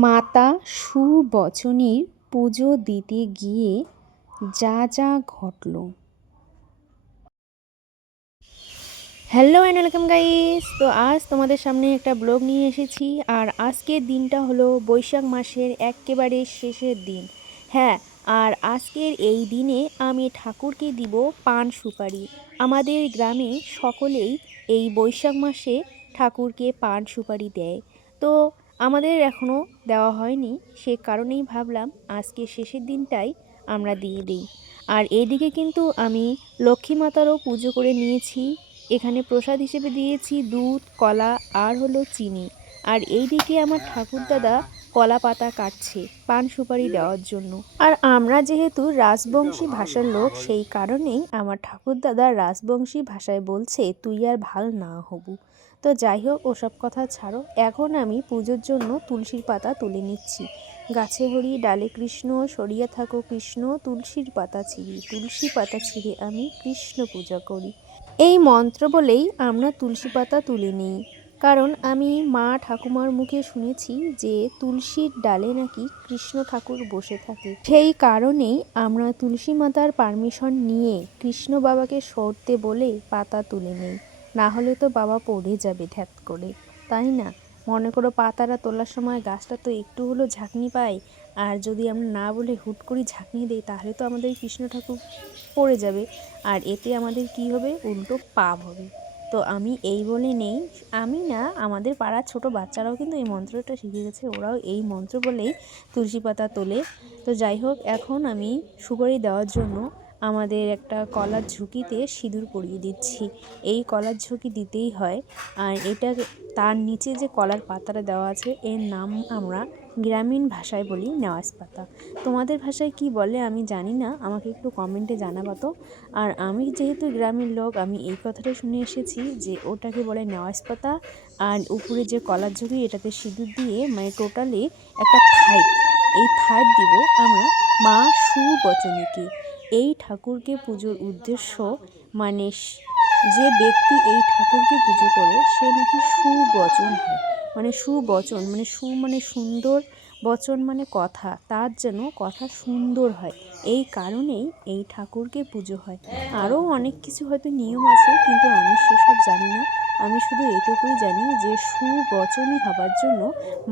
মাতা সুবচনীর পুজো দিতে গিয়ে যা যা ঘটল। Hello and welcome guys. তো আজ তোমাদের সামনে একটা ব্লগ নিয়ে এসেছি। আর আজকের দিনটা হলো বৈশাখ মাসের একেবারে শেষের দিন। হ্যাঁ, আর আজকের এই দিনে আমি ঠাকুরকে দিব পান সুপারি। আমাদের গ্রামে সকলেই এই বৈশাখ মাসে ঠাকুরকে পান সুপারি দেয়। তো আমাদের এখনও দেওয়া হয়নি, সে কারণেই ভাবলাম আজকে শেষের দিনটাই আমরা দিয়ে দিই। আর এদিকে কিন্তু আমি লক্ষ্মী মাতারও পুজো করে নিয়েছি। এখানে প্রসাদ হিসেবে দিয়েছি দুধ, কলা আর হলো চিনি। আর এইদিকে আমার ঠাকুরদাদা কলা পাতা কাটছে পান সুপারি দেওয়ার জন্য। আর আমরা যেহেতু রাজবংশী ভাষার লোক, সেই কারণেই আমার ঠাকুরদাদা রাজবংশী ভাষায় বলছে তুই আর ভাল না হবু। তো যাই হোক, ওসব কথা ছাড়ো। এখন আমি পুজোর জন্য তুলসীর পাতা তুলে নিচ্ছি। গাছে হরি ডালে কৃষ্ণ, সরিয়া থাকো কৃষ্ণ, তুলসীর পাতা ছিঁড়ি, তুলসী পাতা ছিঁড়ে আমি কৃষ্ণ পূজা করি। এই মন্ত্র বলেই আমরা তুলসী পাতা তুলে নিই। কারণ আমি মা ঠাকুমার মুখে শুনেছি যে তুলসীর ডালে নাকি কৃষ্ণ ঠাকুর বসে থাকে। সেই কারণেই আমরা তুলসী মাতার পারমিশন নিয়ে কৃষ্ণ বাবাকে সরতে বলে পাতা তুলে নিই। না হলে তো বাবা পড়ে যাবে ধ্যাত করে, তাই না? মনে করো পাতাটা তোলার সময় গাছটা তো একটু হলেও ঝাঁকনি পায়, আর যদি আমরা না বলে হুট করে ঝাঁকনি দিই তাহলে তো আমাদের কৃষ্ণ ঠাকুর পড়ে যাবে। আর এতে আমাদের কি হবে? উল্টো পাপ হবে। তো আমি এই বলে নেই, আমি না, আমাদের পাড়ার ছোট বাচ্চারাও কিন্তু এই মন্ত্রটা শিখে গেছে, ওরাও এই মন্ত্র বলেই তুলসী পাতা তোলে। তো যাই হোক, এখন আমি সুপারি দেওয়ার জন্য আমাদের একটা কলার ঝুঁকিতে সিঁদুর পরিয়ে দিচ্ছি। এই কলার ঝুঁকি দিতেই হয়। আর এটা, তার নিচে যে কলার পাতাটা দেওয়া আছে এর নাম আমরা গ্রামীণ ভাষায় বলি নেওয়াজ পাতা। তোমাদের ভাষায় কি বলে আমি জানি না, আমাকে একটু কমেন্টে জানাবো তো। আর আমি যেহেতু গ্রামের লোক, আমি এই কথাটা শুনে এসেছি যে ওটাকে বলে নেওয়াজ পাতা। আর উপরে যে কলার ঝুঁকি, এটাতে সিঁদুর দিয়ে মানে টোটালি একটা থাইট, এই থাইট দিব আমরা মা সুবচনীকে। এই ঠাকুরকে পুজোর উদ্দেশ্য মানে যে ব্যক্তি এই ঠাকুরকে পুজো করে সে নাকি সুবচন হয়। মানে সুবচন মানে মানে সুন্দর, বচন মানে কথা, তার যেন কথা সুন্দর হয়। এই কারণেই এই ঠাকুরকে পুজো হয়। আরও অনেক কিছু হয়তো নিয়ম আছে, কিন্তু আমি সেসব জানি না। আমি শুধু এটুকুই জানি যে সুবচনী হবার জন্য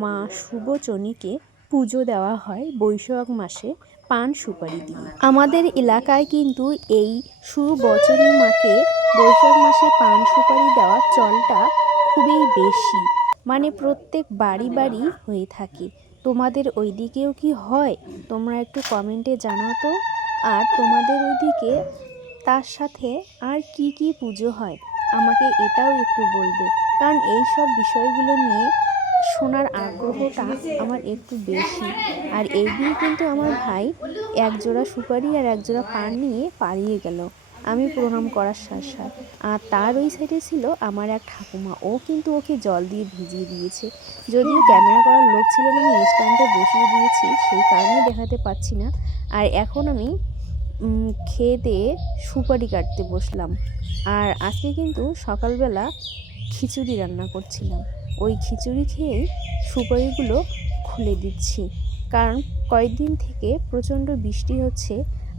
মা সুবচনীকে পুজো দেওয়া হয় বৈশাখ মাসে পান সুপারি দিয়ে। আমাদের এলাকায় কিন্তু এই সুবচনী মাকে বৈশাখ মাসে পান সুপারি দেওয়ার চলটা খুবই বেশি, মানে প্রত্যেক বাড়ি বাড়ি হয়ে থাকে। তোমাদের ওই দিকেও কি হয়? তোমরা একটু কমেন্টে জানাও তো। আর তোমাদের ওইদিকে তার সাথে আর কি কি পুজো হয় আমাকে এটাও একটু বলবে, কারণ এই সব বিষয়গুলো নিয়ে শোনার আগ্রহটা আমার একটু বেশি। আর এই দিন কিন্তু আমার ভাই একজোড়া সুপারি আর একজোড়া পান নিয়ে পালিয়ে গেল আমি প্রণাম করার সাথে সাথে। আর তার ওই সাইডে ছিল আমার এক ঠাকুমা, ও কিন্তু ওকে জল দিয়ে ভিজিয়ে দিয়েছে। যদিও ক্যামেরা করার লোক ছিল না, আমি স্ট্যান্ডে বসিয়ে দিয়েছি, সেই কারণে দেখাতে পাচ্ছি না। আর এখন আমি খেয়ে দিয়ে সুপারি কাটতে বসলাম। আর আজকে কিন্তু সকালবেলা খিচুড়ি রান্না করছিলাম, ওই খিচুড়ি খেয়েই সুপারিগুলো খুলে দিচ্ছি। কারণ কয়েকদিন থেকে প্রচণ্ড বৃষ্টি হচ্ছে,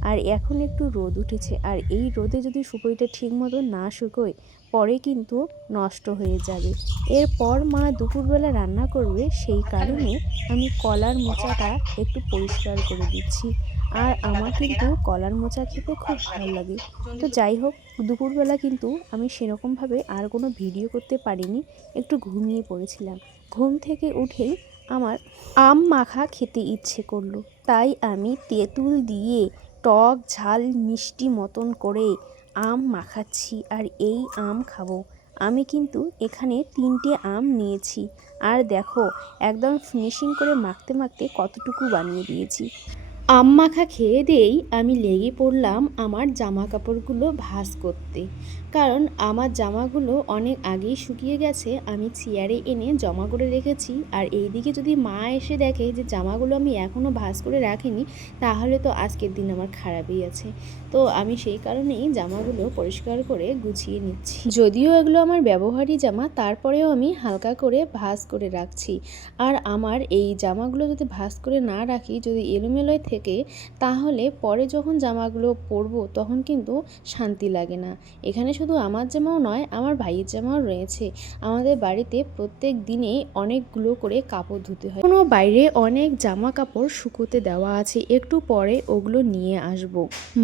আর এখন একটু রোদ উঠেছে। আর এই রোদে যদি সুপারিটা ঠিক মতো না শুকোয় পরে কিন্তু নষ্ট হয়ে যাবে। এরপর মা দুপুরবেলা রান্না করবে, সেই কারণে আমি কলার মোচাটা একটু পরিষ্কার করে দিচ্ছি। আর আমার কিন্তু কলার মোচা খেতে খুব ভালো লাগে। তো যাই হোক, দুপুরবেলা কিন্তু আমি সেরকমভাবে আর কোনো ভিডিও করতে পারিনি, একটু ঘুমিয়ে পড়েছিলাম। ঘুম থেকে উঠেই আমার আম মাখা খেতে ইচ্ছে করলো, তাই আমি তেঁতুল দিয়ে টক ঝাল মিষ্টি মতন করে আম মাখাচ্ছি আর এই আম খাবো। আমি কিন্তু এখানে 3টে আম নিয়েছি, আর দেখো একদম ফিনিশিং করে মাখতে মাখতে কতটুকু বানিয়ে দিয়েছি। আম মাখা খেয়ে দিয়েই আমি লেগে পড়লাম আমার জামা কাপড়গুলো ভাঁজ করতে। কারণ আমার জামাগুলো অনেক আগেই শুকিয়ে গেছে, আমি চেয়ারে এনে জমা করে রেখেছি। আর এইদিকে যদি মা এসে দেখে যে জামাগুলো আমি এখনও ভাঁজ করে রাখিনি, তাহলে তো আজকের দিন আমার খারাপই আছে। তো আমি সেই কারণেই জামাগুলো পরিষ্কার করে গুছিয়ে নিচ্ছি। যদিও এগুলো আমার ব্যবহারই জামা, তারপরেও আমি হালকা করে ভাঁজ করে রাখছি। আর আমার এই জামাগুলো যদি ভাঁজ করে না রাখি, যদি এলোমেলোয় থেকে, তাহলে পরে যখন জামাগুলো পরবো তখন কিন্তু শান্তি লাগে না। এখানে শুধু আমার জামাও নয়, আমার ভাইয়ের জামাও রয়েছে। আমাদের বাড়িতে প্রত্যেক দিনেই অনেকগুলো করে কাপড় ধুতে হয়। কোনো বাইরে অনেক জামা কাপড় শুকোতে দেওয়া আছে, একটু পরে ওগুলো নিয়ে আসব।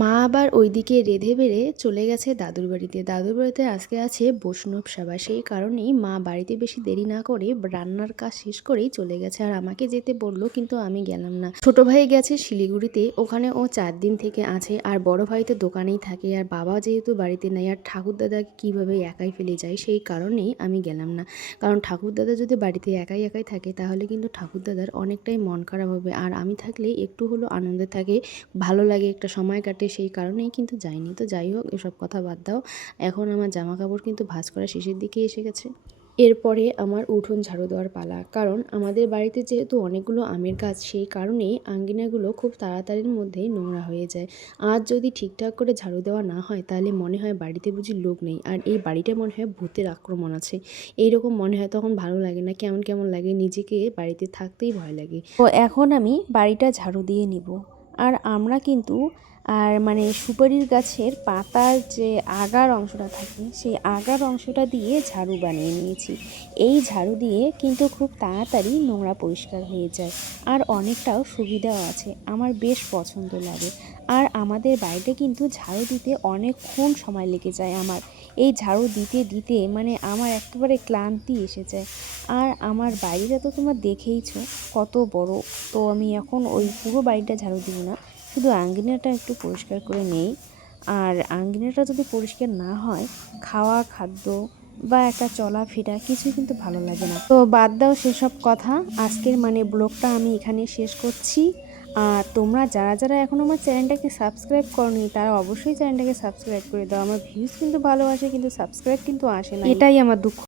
মা আবার ওইদিকে রেঁধে বেড়ে চলে গেছে দাদুর বাড়িতে। দাদুর বাড়িতে আজকে আছে বৈষ্ণব সেবা, সেই কারণেই মা বাড়িতে বেশি দেরি না করে রান্নার কাজ শেষ করেই চলে গেছে। আর আমাকে যেতে বললো, কিন্তু আমি গেলাম না। ছোট ভাই গেছে শিলিগুড়িতে, ওখানে ও 4 দিন থেকে আছে। আর বড় ভাই তো দোকানেই থাকে, আর বাবা যেহেতু বাড়িতে নেই, আর ঠাকুরদাদাকে কীভাবে একাই ফেলে যায়, সেই কারণেই আমি গেলাম না। কারণ ঠাকুরদাদা যদি বাড়িতে একাই একাই থাকে, তাহলে কিন্তু ঠাকুরদাদার অনেকটাই মন খারাপ হবে। আর আমি থাকলে একটু হলো আনন্দে থাকে, ভালো লাগে, একটা সময় কাটে, সেই কারণেই কিন্তু যাইনি। তো যাই হোক, এসব কথা বাদ দাও। এখন আমার জামা কাপড় কিন্তু ভাঁজ করা শেষের দিকে এসে গেছে। এরপরে আমার উঠোন ঝাড়ু দেওয়ার পালা। কারণ আমাদের বাড়িতে যেহেতু অনেকগুলো আমের গাছ, সেই কারণেই আঙ্গিনাগুলো খুব তাড়াতাড়ির মধ্যেই নোংরা হয়ে যায়। আর যদি ঠিকঠাক করে ঝাড়ু দেওয়া না হয়, তাহলে মনে হয় বাড়িতে বুঝি লোক নেই, আর এই বাড়িটা মনে হয় ভূতের আক্রমণ আছে, এইরকম মনে হয়। তখন ভালো লাগে না, কেমন কেমন লাগে, নিজেকে বাড়িতে থাকতেই ভয় লাগে। তো এখন আমি বাড়িটা ঝাড়ু দিয়ে নিব। আর আমরা কিন্তু মানে সুপারির গাছের পাতার যে আগার অংশটা থাকে, সেই আগার অংশটা দিয়ে ঝাড়ু বানিয়ে নিয়েছি। এই ঝাড়ু দিয়ে কিন্তু খুব তাড়াতাড়ি নোংরা পরিষ্কার হয়ে যায়, আর অনেকটাও সুবিধাও আছে, আমার বেশ পছন্দ লাগে। আর আমাদের বাড়িতে কিন্তু ঝাড়ু দিতে অনেকক্ষণ সময় লেগে যায় আমার। এই ঝাড়ু দিতে দিতে মানে আমার একেবারে ক্লান্তি এসে যায়। আর আমার বাড়িটা তো তোমরা দেখেইছো কত বড়। তো আমি এখন ওই পুরো বাড়িটা ঝাড়ু দিব না, শুধু আঙ্গিনাটা একটু পরিষ্কার করে নেই। আর আঙ্গিনাটা যদি পরিষ্কার না হয়, খাওয়া খাদ্য বা একটা চলাফেরা কিছুই কিন্তু ভালো লাগে না। তো বাদ দাও সেসব কথা, আজকের ব্লগটা আমি এখানে শেষ করছি। আর তোমরা যারা যারা এখনও আমার চ্যানেলটাকে সাবস্ক্রাইব করনি, তারা অবশ্যই চ্যানেলটাকে সাবস্ক্রাইব করে দাও। আমার ভিউজ কিন্তু ভালো আসে, কিন্তু সাবস্ক্রাইব কিন্তু আসে না, এটাই আমার দুঃখ।